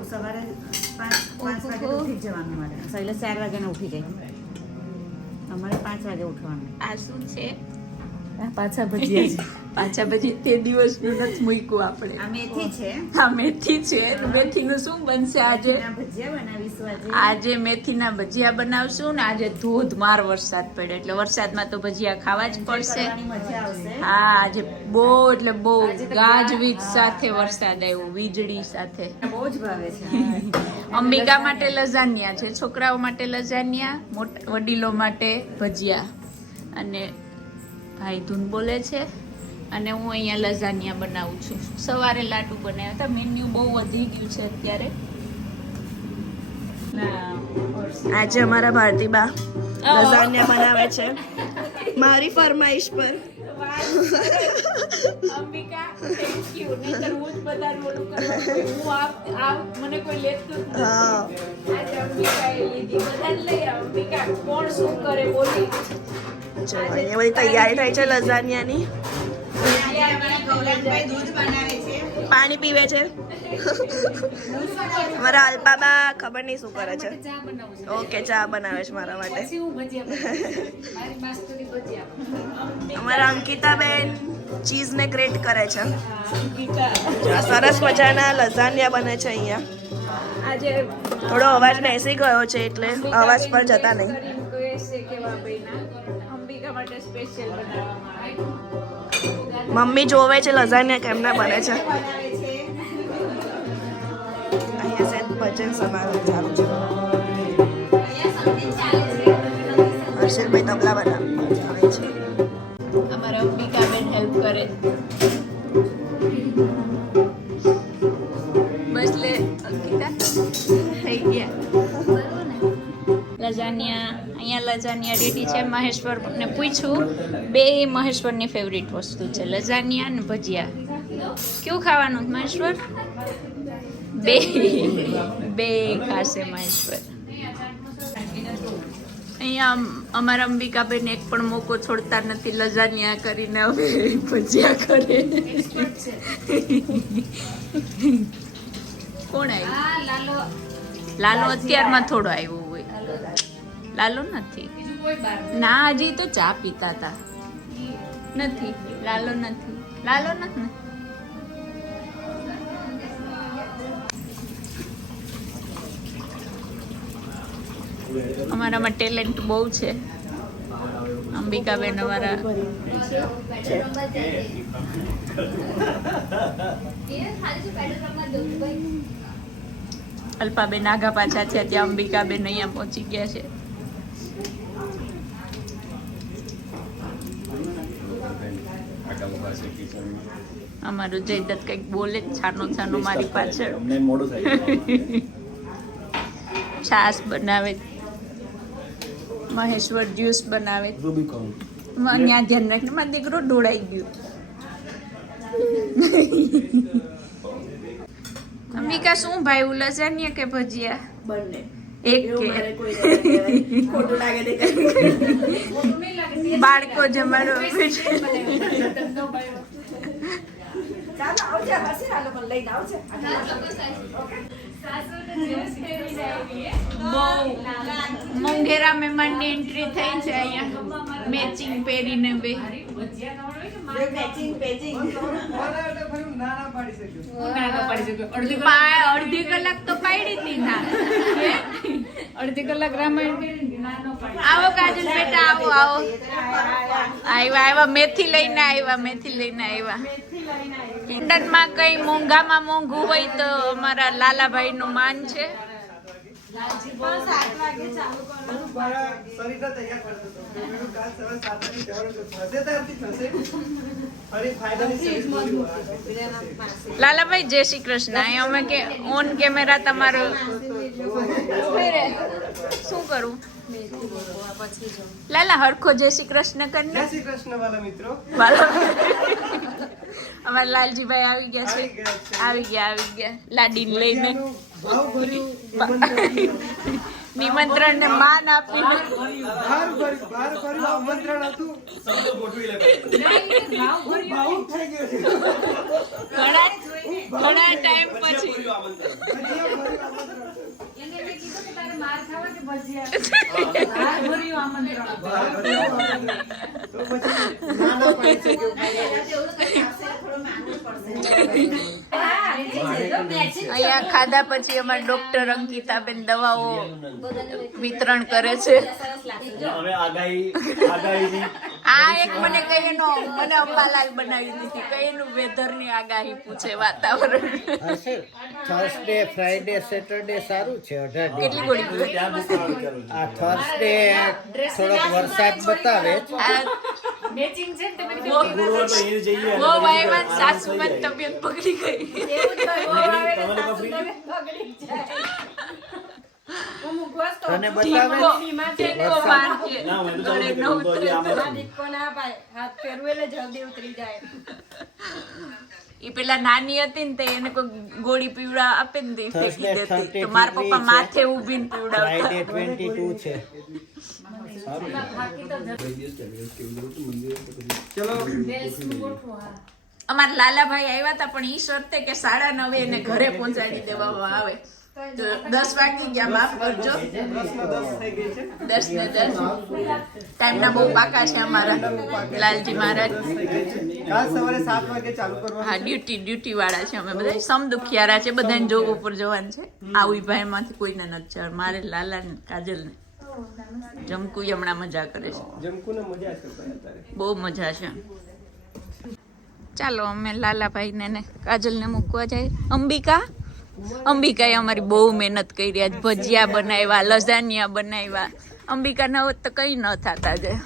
કેવું સવારે 5 વાગે ઉઠી જ જવાનું મારે. શૈલેષ 4 વાગે ઉઠી જાય. અમારે 5 વાગે ઉઠવાનું. આ શું છે? પાછા ભજીયા છે. પાછા પછી તે દિવસનું નથી મૂક્યું આપણે. આ મેથી છે. હા મેથી છે. મેથીનું શું બનશે આજે? ભજીયા બનાવીશું આજે. આજે મેથીના ભજીયા બનાવશું ને આજે ધોધમાર વરસાદ પડ્યો એટલે વરસાદમાં તો ભજીયા ખાવા જ પડશે. મજા આવશે. હા આજે બહુ એટલે બહુ ગાજવીજ સાથે વરસાદ આવ્યો, વીજળી સાથે. બહુ જ ભાવે છે. અંબિકા માટે લઝાનિયા છે, છોકરાઓ માટે લઝાનિયા, વડીલો માટે ભજીયા. અને ભાઈ ધૂન બોલે છે અને હું અહીંયા લઝાનિયા બનાવું છું. સવારે લાડુ બનાવ્યા હતા. મેન્યુ બહુ વધી ગયું છે અત્યારે. આજે અમારા ભારતીબા લઝાનિયા બનાવે છે મારી ફરમાઈશ પર. Ambika thank you. નહીંતર હું જ બધાનું ઓલું કરવાનું. હું આ મને કોઈ લેતું જ નથી. આજે અંબિકાએ લીધી. બધાને લઈ આવ. અંબિકા કોણ શું કરે બોલી. ચલો એ બધી તૈયારી થઈ છે લઝાનિયાની. પાણી પીવે છે અમારા અલ્પાબા. ખબર નહીં શું કરે છે. ઓકે ચા બનાવે છે મારા માટે. અમારા અંકિતાબેન ચીઝ ને ગ્રેટ કરે છે. સરસ મજાના લઝાનિયા બને છે અહીંયા. આજે થોડો અવાજ બેસી ગયો છે એટલે અવાજ પર જતા નહીં. મમ્મી જોવે છે લઝાનિયા કેમના બને છે. અહીંયા સેટ ભજન સમારોહ ચાલુ છે. હર્ષિલભાઈ તબલા બનાવે છે. અમારા અંબિકાબેન હેલ્પ કરે. બસ લે અંકિતા થઈ ગયા. લઝાનિયા અહીંયા લઝાનિયા રેડી છે. મહેશ્વરને પૂછ્યું, બે મહેશ્વરની ફેવરિટ વસ્તુ છે લઝાનિયા અને ભજીયા. કેવું ખાવાનું મહેશ્વર? બે ખાશે મહેશ્વર. અહીંયા અમારા અંબિકાબેન એક પણ મોકો છોડતા નથી. લઝાનિયા કરીને હવે ભજીયા કરે. કોણ આવ્યું? લાલો અત્યારમાં થોડો આવ્યો હોય. લાલો નથી. ના હજી તો ચા પીતા હતા. નથી લાલો નથી. લાલો નથી. અમારામાં ટેલેન્ટ બહુ છે. અંબિકાબેન અમારા અલ્પાબેન આગા પાછા છે. ત્યાં અંબિકાબેન અહીંયા પહોંચી ગયા છે. અમારું જયદત્ત કંઈક બોલે છાનો છાનો મારી પાછળ. છાસ બનાવે. મહેશ્વર જ્યુસ બનાવે. ત્યાં ધ્યાન રાખને મારો દીકરો ઢોળાઈ ગયો. અંબિકા શું ભાઈ લઝાનિયા કે ભજીયા? બંને એક કે બાળકો જમાડો. મોંઘેરા મહેમાનની એન્ટ્રી થઈ છે અહીંયા. મેચિંગ પહેરીને બે. અડધી કલાક તો પાડી હતી ના. અડધી કલાક રામાયણ. આવો કાજલ બેટા આવો આવો. આવ્યા મેથી લઈને આવ્યા. લંડનમાં કઈ મોંઘામાં મોંઘું હોય તો અમારા લાલાભાઈ નું માન છે. લાલાભાઈ જય શ્રી કૃષ્ણ. અમે કે ઓન કેમેરા તમારો શું કરું? લાલા હરખો જય શ્રી કૃષ્ણ કરીને. જય શ્રી કૃષ્ણ વાલા મિત્રો. અમારા લાલજીભાઈ આવી ગયા છે. આવી ગયા લાડીને લઈને. નિમંત્રણ ને માન આપીને આમંત્રણ હતું. ઘણા ટાઈમ પછી તો પછી ના ના પાડી શકે એવું અહીંયા ખાધા પછી અમારા ડોક્ટર અંકિતાબેન દવાઓ વિતરણ કરે છે. અમે આગાહીની આ એક મને કઈ એનો મને અંબાલાલ બનાવી દીધી કઈ એનું વેધર ની આગાહી પૂછે વાતાવરણ. થર્સડે ફ્રાઈડે સેટરડે સારું છે 18 કેટલી ગોળી પીવે? ત્યાં દુખાવો ચાલુ છે. આ થર્સડે થોડોક વરસાદ બતાવે છે. ગુરુવાર તો એ જઈએ અને બહુ પછી વાયવાન આરામ સાસુમાં થઈ જાય. તબિયત બગડી ગઈ. તમે લોકો free? તને બતાવે ઠીકો પાન છે. ના, હું તો ગળે ચાલુ ન કરી દઉં. તો ઉતરે હજી આમ જ. ઈ પેલા નાની હતી ને તે એને કોઈ ગોળી પીવડા આપે ને તે ફેંકી Thursday દેતી. 30 તો મારા પપ્પા છે. માથે ઊભીને પીવડાવતા. ફ્રાઈડે 22 છે. અમારા લાલાભાઈ આવ્યા હતા પણ ઈ શરતે કે 9:30 એને ઘરે પહોંચાડી દેવામાં આવે. તો 10 વાગી ગયા, માફ કરજો. 10 ને 10 ટાઈમના બહુ પાકા છે અમારા લાલજી મહારાજ. કાલ સવારે 7 વાગે ચાલુ કરવાનું હા, ડ્યુટી વાળા છે અમે બધા. સમદુખિયારા છે, બધાને જોબ ઉપર જવાનું છે. આ ઉઈ માંથી કોઈને નથી જવાનું. મારે લાલા ને કાજલ ને જમકુ હમણાં મજા કરે છે. જમકુને મજા છે ભાઈ અત્યારે. બહુ મજા છે. ચાલો અમે લાલાભાઈ ને કાજલ ને મૂકવા જાય. અંબિકાએ અમારી બહુ મહેનત કરી. આજ ભજીયા બનાવ્યા, લઝાનિયા બનાવ્યા. અંબિકા ન હોત તો કઈ ન થતા જાય.